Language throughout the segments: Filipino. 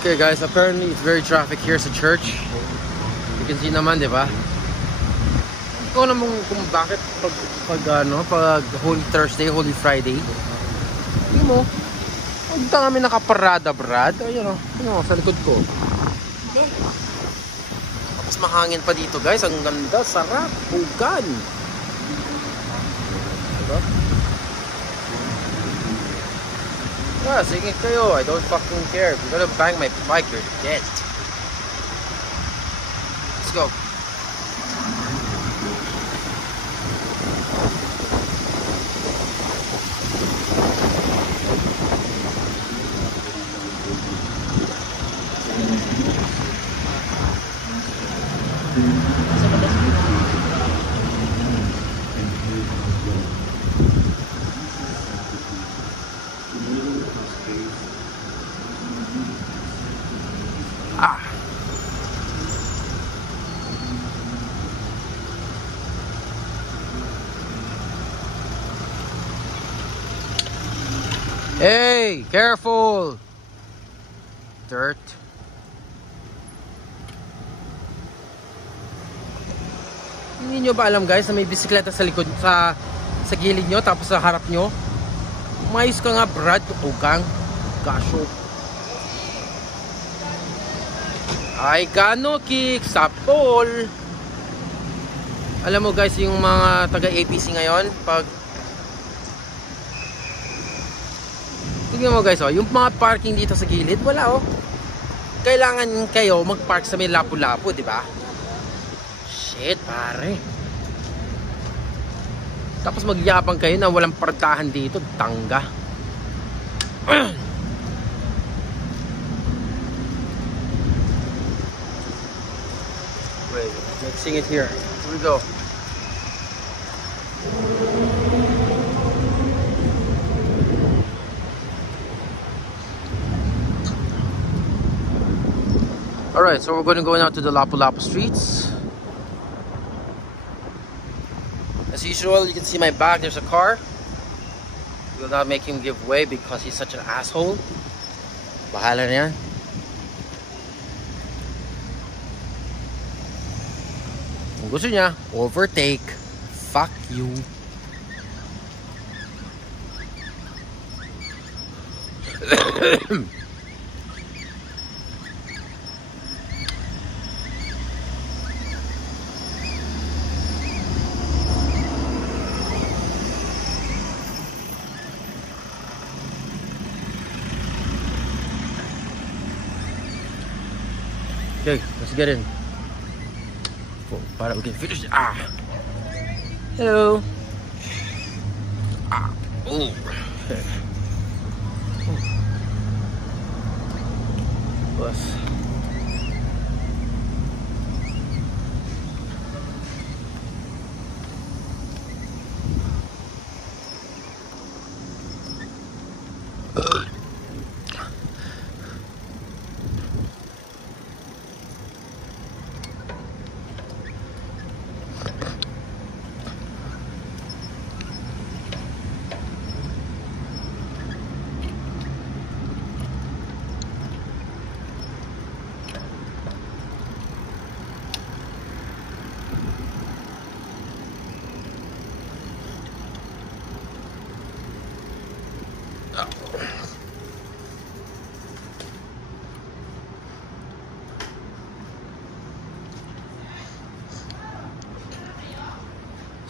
Okay guys, apparently it's very traffic here sa church. You can see naman, di ba? Ikaw naman kung bakit pag Holy Thursday, Holy Friday. Hindi mo. Huwag na kami nakaparada, Brad. Ayun o, sa likod ko. Tapos mahangin pa dito guys. Ang ganda, sarap, bugan. Diba? Yeah, sige kayo. I don't fucking care. If you're gonna bang my bike, you're dead. Let's go. Hey, careful! Dirt. Hindi nyo ba alam guys na may bisikleta sa likod, sa gilid nyo, tapos sa harap nyo? Umayos ka nga, Brad, ugang. Gasyo. Ay, gano kick sa pole. Alam mo guys, yung mga taga APC ngayon, pag tingnan mo guys, oh, yung mga parking dito sa gilid, wala oh. Kailangan kayo mag-park sa may lapu-lapu, di ba? Shit, pare. Tapos magyabang kayo na walang partahan dito, tangga. Wait, let's sing it here. Here we go. Alright, so we're going to go now to the Lapu-Lapu streets. As usual, you can see my back, there's a car. Will not make him give way because he's such an asshole. Bahala na yan. Kung gusto niya, overtake. Fuck you. Okay, let's get in. Para we can finish. Hello. Oh. Bus.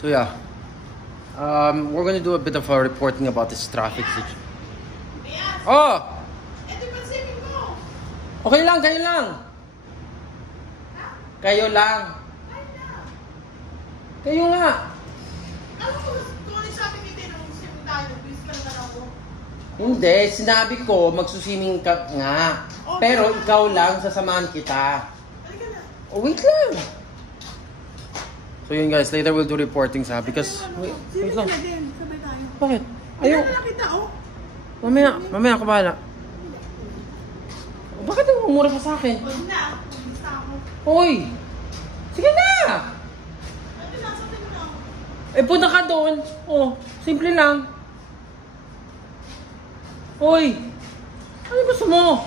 So yeah, we're gonna do a bit of a reporting about this traffic situation. Oh! Okay lang, kayo lang. Kayo lang. Kayo nga. Hindi, sinabi ko magsusiming ka nga. Pero ikaw lang, sasamahan kita. Oh, wait lang. So yun guys, later we'll do reporting sa because wait lang. Bakit? Ayaw. Mamaya ako bahala. Bakit umura pa sa akin? Hoy! Sige na! Punta ka doon. Oh, simple lang. Hoy! Ano gusto mo?